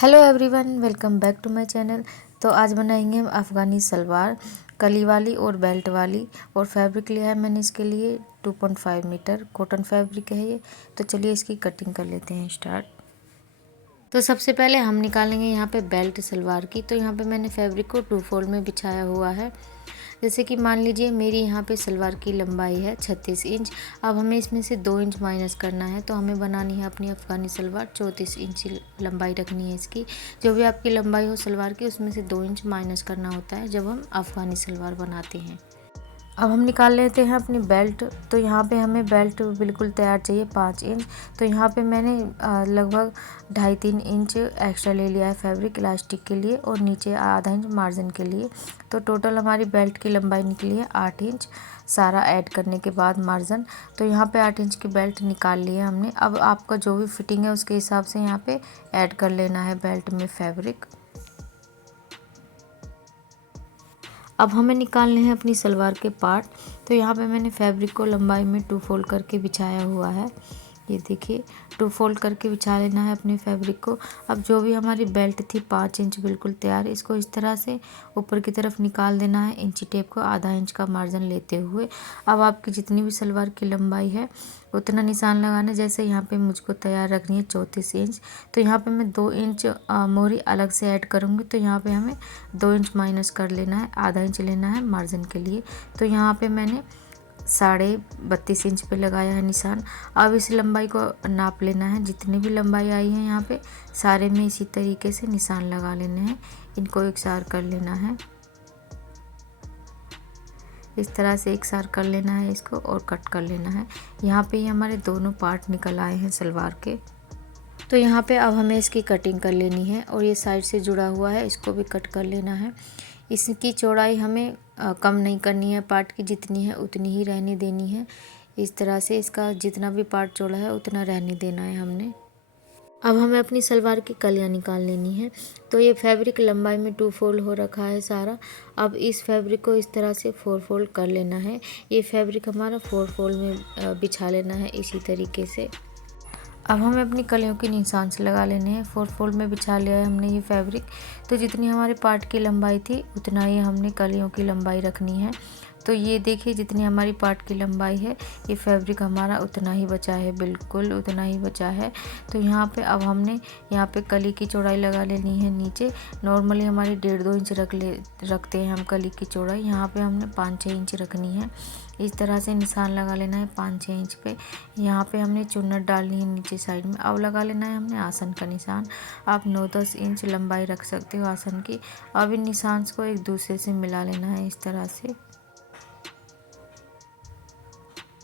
Hello everyone, welcome back to my channel. तो आज बनाएंगे हम अफ़गानी सलवार, कली वाली और बेल्ट वाली। और फैब्रिक लिया है मैंने इसके लिए 2.5 मीटर कॉटन फैब्रिक है ये। तो चलिए इसकी कटिंग कर लेते हैं स्टार्ट। तो सबसे पहले हम निकालेंगे यहाँ पे बेल्ट सलवार की। तो यहाँ पे मैंने फैब्रिक को 2 फोल्ड में बिछाया हुआ है। जैसे कि मान लीजिए मेरी यहाँ पे सलवार की लंबाई है 36 इंच। अब हमें इसमें से 2 इंच माइनस करना है। तो हमें बनानी है अपनी अफ़गानी सलवार, 34 इंच लंबाई रखनी है इसकी। जो भी आपकी लंबाई हो सलवार की, उसमें से 2 इंच माइनस करना होता है जब हम अफ़गानी सलवार बनाते हैं। अब हम निकाल लेते हैं अपनी बेल्ट। तो यहाँ पे हमें बेल्ट बिल्कुल तैयार चाहिए 5 इंच। तो यहाँ पे मैंने लगभग 2.5-3 इंच एक्स्ट्रा ले लिया है फैब्रिक इलास्टिक के लिए, और नीचे आधा इंच मार्जिन के लिए। तो टोटल हमारी बेल्ट की लंबाई निकली है 8 इंच, सारा ऐड करने के बाद मार्जिन। तो यहाँ पे 8 इंच की बेल्ट निकाल ली है हमने। अब आपका जो भी फिटिंग है उसके हिसाब से यहाँ पे ऐड कर लेना है बेल्ट में फैब्रिक। अब हमें निकालने हैं अपनी सलवार के पार्ट। तो यहाँ पे मैंने फैब्रिक को लंबाई में 2 फोल्ड करके बिछाया हुआ है। ये देखिए 2 फोल्ड करके बिछा लेना है अपने फैब्रिक को। अब जो भी हमारी बेल्ट थी 5 इंच बिल्कुल तैयार, इसको इस तरह से ऊपर की तरफ निकाल देना है इंची टेप को, आधा इंच का मार्जिन लेते हुए। अब आपकी जितनी भी सलवार की लंबाई है उतना निशान लगाना। जैसे यहाँ पे मुझको तैयार रखनी है 34 इंच, तो यहाँ पे मैं 2 इंच मोहरी अलग से ऐड करूँगी। तो यहाँ पे हमें 2 इंच माइनस कर लेना है, आधा इंच लेना है मार्जिन के लिए। तो यहाँ पे मैंने 32.5 इंच पे लगाया है निशान। अब इस लंबाई को नाप लेना है, जितनी भी लंबाई आई है यहाँ पे सारे में इसी तरीके से निशान लगा लेने हैं। इनको एकसार कर लेना है, इस तरह से एकसार कर लेना है इसको और कट कर लेना है। यहाँ पे हमारे दोनों पार्ट निकल आए हैं सलवार के। तो यहाँ पे अब हमें इसकी कटिंग कर लेनी है, और ये साइड से जुड़ा हुआ है इसको भी कट कर लेना है। इसकी चौड़ाई हमें कम नहीं करनी है, पार्ट की जितनी है उतनी ही रहने देनी है। इस तरह से इसका जितना भी पार्ट चौड़ा है उतना रहने देना है हमने। अब हमें अपनी सलवार की कलियाँ निकाल लेनी है। तो ये फैब्रिक लंबाई में 2 फोल्ड हो रखा है सारा। अब इस फैब्रिक को इस तरह से 4 फोल्ड कर लेना है। ये फैब्रिक हमारा 4 फोल्ड में बिछा लेना है इसी तरीके से। अब हमें अपनी कलियों की निशान से लगा लेने हैं। 4 फोल्ड में बिछा लिया है हमने ये फैब्रिक। तो जितनी हमारे पार्ट की लंबाई थी उतना ही हमने कलियों की लंबाई रखनी है। तो ये देखिए जितनी हमारी पार्ट की लंबाई है ये फैब्रिक हमारा उतना ही बचा है, बिल्कुल उतना ही बचा है। तो यहाँ पे अब हमने यहाँ पे कली की चौड़ाई लगा लेनी है नीचे। नॉर्मली हमारी 1.5-2 इंच रखते हैं हम कली की चौड़ाई, यहाँ पे हमने 5-6 इंच रखनी है। इस तरह से निशान लगा लेना है 5-6 इंच पे। यहाँ पे हमने चुन्नट डालनी है नीचे साइड में। अब लगा लेना है हमने आसन का निशान। आप 9-10 इंच लंबाई रख सकते हो आसन की। अब इन निशान को एक दूसरे से मिला लेना है इस तरह से।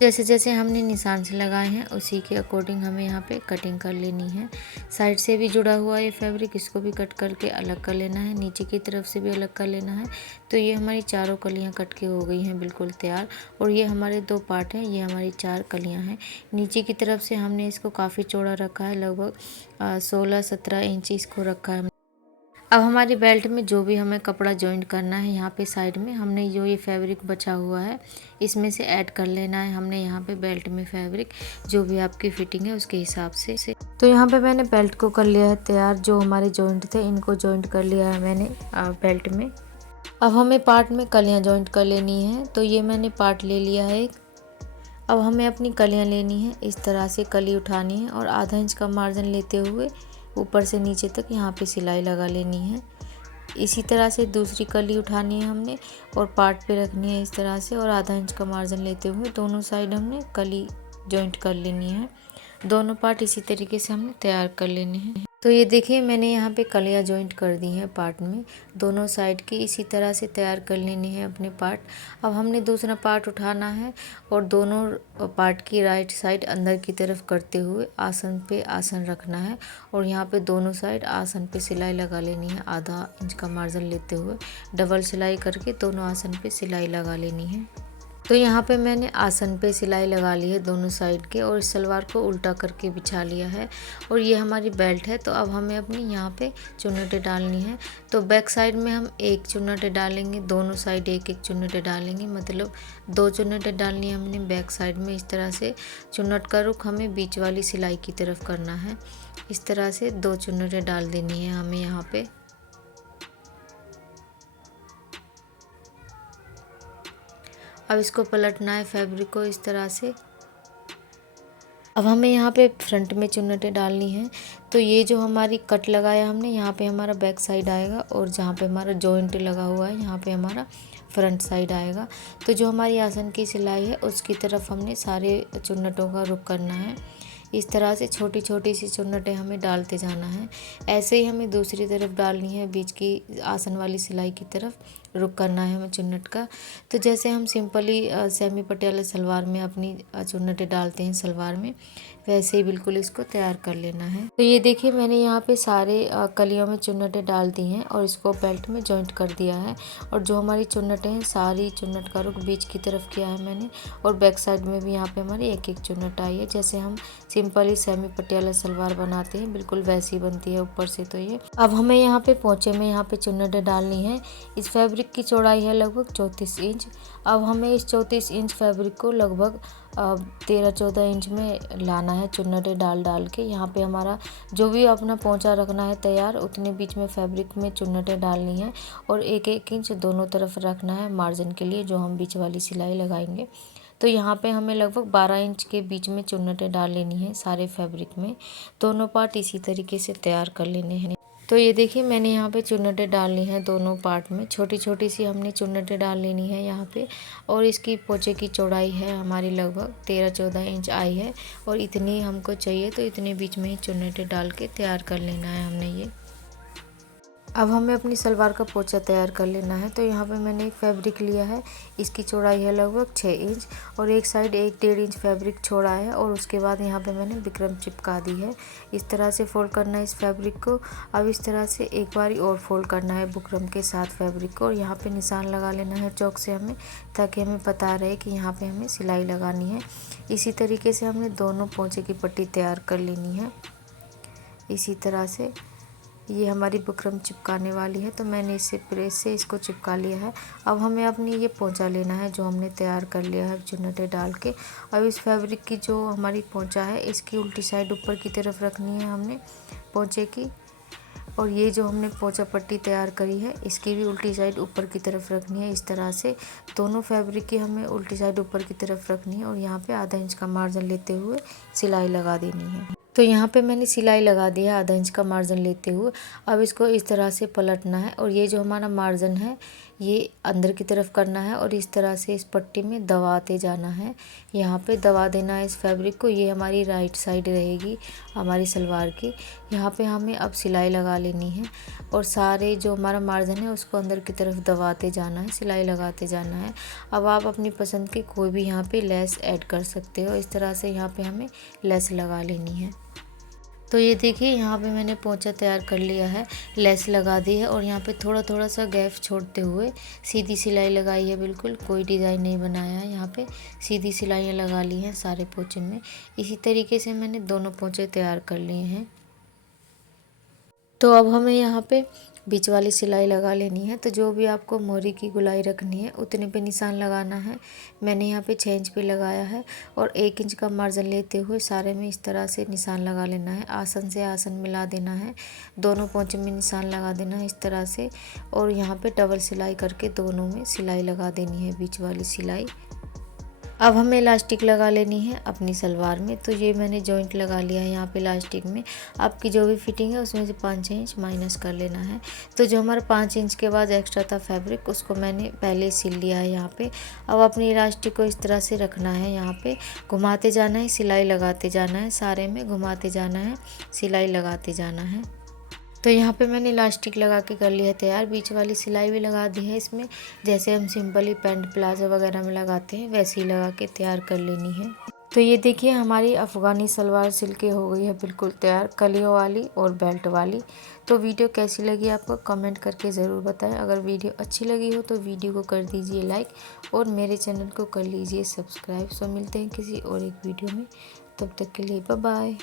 जैसे जैसे हमने निशान से लगाए हैं उसी के अकॉर्डिंग हमें यहाँ पे कटिंग कर लेनी है। साइड से भी जुड़ा हुआ ये फैब्रिक, इसको भी कट करके अलग कर लेना है, नीचे की तरफ से भी अलग कर लेना है। तो ये हमारी चारों कलियाँ कट के हो गई हैं बिल्कुल तैयार। और ये हमारे 2 पार्ट हैं, ये हमारी 4 कलियाँ हैं। नीचे की तरफ से हमने इसको काफ़ी चौड़ा रखा है, लगभग 16-17 इंच इसको रखा है। अब हमारी बेल्ट में जो भी हमें कपड़ा जॉइंट करना है, यहाँ पे साइड में हमने जो ये फैब्रिक बचा हुआ है इसमें से ऐड कर लेना है हमने यहाँ पे बेल्ट में फैब्रिक, जो भी आपकी फिटिंग है उसके हिसाब से। तो यहाँ पे मैंने बेल्ट को कर लिया है तैयार। जो हमारे जॉइंट थे इनको जॉइंट कर लिया है मैंने बेल्ट में। अब हमें पार्ट में कलियाँ जॉइंट कर लेनी है। तो ये मैंने पार्ट ले लिया है एक। अब हमें अपनी कलियाँ लेनी है, इस तरह से कली उठानी है और आधा इंच का मार्जिन लेते हुए ऊपर से नीचे तक यहाँ पे सिलाई लगा लेनी है। इसी तरह से दूसरी कली उठानी है हमने और पार्ट पे रखनी है इस तरह से, और आधा इंच का मार्जिन लेते हुए दोनों साइड हमने कली जॉइंट कर लेनी है। दोनों पार्ट इसी तरीके से हमने तैयार कर लेने हैं। तो ये देखिए मैंने यहाँ पे कलियाँ जॉइंट कर दी हैं पार्ट में, दोनों साइड की इसी तरह से तैयार कर लेनी है अपने पार्ट। अब हमने दूसरा पार्ट उठाना है और दोनों पार्ट की राइट साइड अंदर की तरफ करते हुए आसन पे आसन रखना है, और यहाँ पे दोनों साइड आसन पे सिलाई लगा लेनी है। आधा इंच का मार्जिन लेते हुए डबल सिलाई करके दोनों आसन पे सिलाई लगा लेनी है। तो यहाँ पे मैंने आसन पे सिलाई लगा ली है दोनों साइड के, और इस सलवार को उल्टा करके बिछा लिया है। और ये हमारी बेल्ट है। तो अब हमें अपनी यहाँ पे चुन्नटें डालनी है। तो बैक साइड में हम एक चुन्नटें डालेंगे, दोनों साइड एक एक चुन्नटें डालेंगे, मतलब 2 चुन्नटें डालनी है हमने बैक साइड में। इस तरह से चुन्नट का रुख हमें बीच वाली सिलाई की तरफ करना है। इस तरह से 2 चुन्नटें डाल देनी है हमें यहाँ पे। अब इसको पलटना है फैब्रिक को इस तरह से। अब हमें यहाँ पे फ्रंट में चुन्नटें डालनी है। तो ये जो हमारी कट लगाया हमने, यहाँ पे हमारा बैक साइड आएगा और जहाँ पे हमारा जॉइंट लगा हुआ है यहाँ पे हमारा फ्रंट साइड आएगा। तो जो हमारी आसन की सिलाई है उसकी तरफ हमने सारे चुन्नटों का रुख करना है। इस तरह से छोटी छोटी सी चुन्नटें हमें डालते जाना है। ऐसे ही हमें दूसरी तरफ डालनी है, बीच की आसन वाली सिलाई की तरफ रुख करना है हमें चुन्नट का। तो जैसे हम सिंपली सेमी पटियाला सलवार में अपनी चुन्नटें डालते हैं सलवार में, वैसे ही बिल्कुल इसको तैयार कर लेना है। तो ये देखिए मैंने यहाँ पे सारे कलियों में चुन्नटें डाल दी हैं और इसको बेल्ट में जॉइंट कर दिया है। और जो हमारी चुन्नटें हैं सारी चुन्नट का रुख बीच की तरफ किया है मैंने, और बैक साइड में भी यहाँ पे हमारी एक एक चुन्नट आई है। जैसे हम सिंपली सेमी पटियाला सलवार बनाते हैं बिल्कुल वैसी बनती है ऊपर से। तो ये अब हमें यहाँ पे पोंचे में यहाँ पे चुन्नटें डालनी है। इस फैब्रिक की चौड़ाई है लगभग 34 इंच। अब हमें इस 34 इंच फैब्रिक को लगभग 13-14 इंच में लाना है चुन्नटें डाल डाल के। यहाँ पे हमारा जो भी अपना पोंचा रखना है तैयार, उतने बीच में फैब्रिक में चुन्नटें डालनी है और 1-1 इंच दोनों तरफ रखना है मार्जिन के लिए, जो हम बीच वाली सिलाई लगाएंगे। तो यहाँ पे हमें लगभग 12 इंच के बीच में चुन्नटें डाल लेनी है सारे फैब्रिक में। दोनों पार्ट इसी तरीके से तैयार कर लेने हैं। तो ये देखिए मैंने यहाँ पे चुन्नटें डालनी है दोनों पार्ट में, छोटी छोटी सी हमने चुन्नटें डाल लेनी है यहाँ पे। और इसकी पोंचे की चौड़ाई है हमारी लगभग 13-14 इंच आई है और इतनी हमको चाहिए, तो इतने बीच में ही चुन्नटें डाल के तैयार कर लेना है हमने ये। अब हमें अपनी सलवार का पोंचा तैयार कर लेना है। तो यहाँ पे मैंने एक फैब्रिक लिया है, इसकी चौड़ाई है लगभग 6 इंच और एक साइड 1-1.5 इंच फैब्रिक छोड़ा है और उसके बाद यहाँ पे मैंने बिक्रम चिपका दी है। इस तरह से फोल्ड करना है इस फैब्रिक को। अब इस तरह से एक बारी और फोल्ड करना है बुकरम के साथ फैब्रिक को और यहाँ पे निशान लगा लेना है चौक से हमें, ताकि हमें पता रहे कि यहाँ पे हमें सिलाई लगानी है। इसी तरीके से हमने दोनों पोंचे की पट्टी तैयार कर लेनी है। इसी तरह से ये हमारी बुकरम चिपकाने वाली है, तो मैंने इसे प्रेस से इसको चिपका लिया है। अब हमें अपनी ये पोंचा लेना है जो हमने तैयार कर लिया है चुन्नटें डाल के। अब इस फैब्रिक की जो हमारी पोंचा है इसकी उल्टी साइड ऊपर की तरफ रखनी है हमने पोंचे की, और ये जो हमने पोंचा पट्टी तैयार करी है इसकी भी उल्टी साइड ऊपर की तरफ रखनी है। इस तरह से दोनों फैब्रिक की हमें उल्टी साइड ऊपर की तरफ रखनी है और यहाँ पे आधा इंच का मार्जिन लेते हुए सिलाई लगा देनी है। तो यहाँ पे मैंने सिलाई लगा दी है आधा इंच का मार्जिन लेते हुए। अब इसको इस तरह से पलटना है और ये जो हमारा मार्जिन है ये अंदर की तरफ करना है और इस तरह से इस पट्टी में दबाते जाना है। यहाँ पे दबा देना है इस फैब्रिक को। ये हमारी राइट साइड रहेगी हमारी सलवार की। यहाँ पे हमें अब सिलाई लगा लेनी है और सारे जो हमारा मार्जिन है उसको अंदर की तरफ दबाते जाना है, सिलाई लगाते जाना है। अब आप अपनी पसंद की कोई भी यहाँ पे लेस ऐड कर सकते हो। इस तरह से यहाँ पे हमें लेस लगा लेनी है। तो ये देखिए यहाँ पे मैंने पोंचा तैयार कर लिया है, लेस लगा दी है और यहाँ पे थोड़ा थोड़ा सा गैप छोड़ते हुए सीधी सिलाई लगाई है। बिल्कुल कोई डिज़ाइन नहीं बनाया है, यहाँ पे सीधी सिलाइयाँ लगा ली हैं सारे पोंचे में। इसी तरीके से मैंने दोनों पोंचे तैयार कर लिए हैं। तो अब हमें यहाँ पे बीच वाली सिलाई लगा लेनी है। तो जो भी आपको मोरी की गुलाई रखनी है उतने पे निशान लगाना है। मैंने यहाँ पे 6 इंच पे लगाया है और 1 इंच का मार्जिन लेते हुए सारे में इस तरह से निशान लगा लेना है। आसन से आसन मिला देना है, दोनों पोंचे में निशान लगा देना है इस तरह से, और यहाँ पे डबल सिलाई करके दोनों में सिलाई लगा देनी है बीच वाली सिलाई। अब हमें इलास्टिक लगा लेनी है अपनी सलवार में। तो ये मैंने जॉइंट लगा लिया है यहाँ पे इलास्टिक में। आपकी जो भी फिटिंग है उसमें से 5-6 इंच माइनस कर लेना है। तो जो हमारा 5 इंच के बाद एक्स्ट्रा था फैब्रिक उसको मैंने पहले सिल लिया है यहाँ पे। अब अपनी इलास्टिक को इस तरह से रखना है, यहाँ पे घुमाते जाना है, सिलाई लगाते जाना है, सारे में घुमाते जाना है, सिलाई लगाते जाना है। तो यहाँ पे मैंने इलास्टिक लगा के कर लिया है तैयार। बीच वाली सिलाई भी लगा दी है इसमें, जैसे हम सिंपली पैंट प्लाजो वगैरह में लगाते हैं वैसे ही लगा के तैयार कर लेनी है। तो ये देखिए हमारी अफ़गानी सलवार सिल के हो गई है बिल्कुल तैयार, कलियों वाली और बेल्ट वाली। तो वीडियो कैसी लगी आपको कमेंट करके ज़रूर बताएं। अगर वीडियो अच्छी लगी हो तो वीडियो को कर दीजिए लाइक और मेरे चैनल को कर लीजिए सब्सक्राइब। सो मिलते हैं किसी और एक वीडियो में, तब तक के लिए बाय बाय।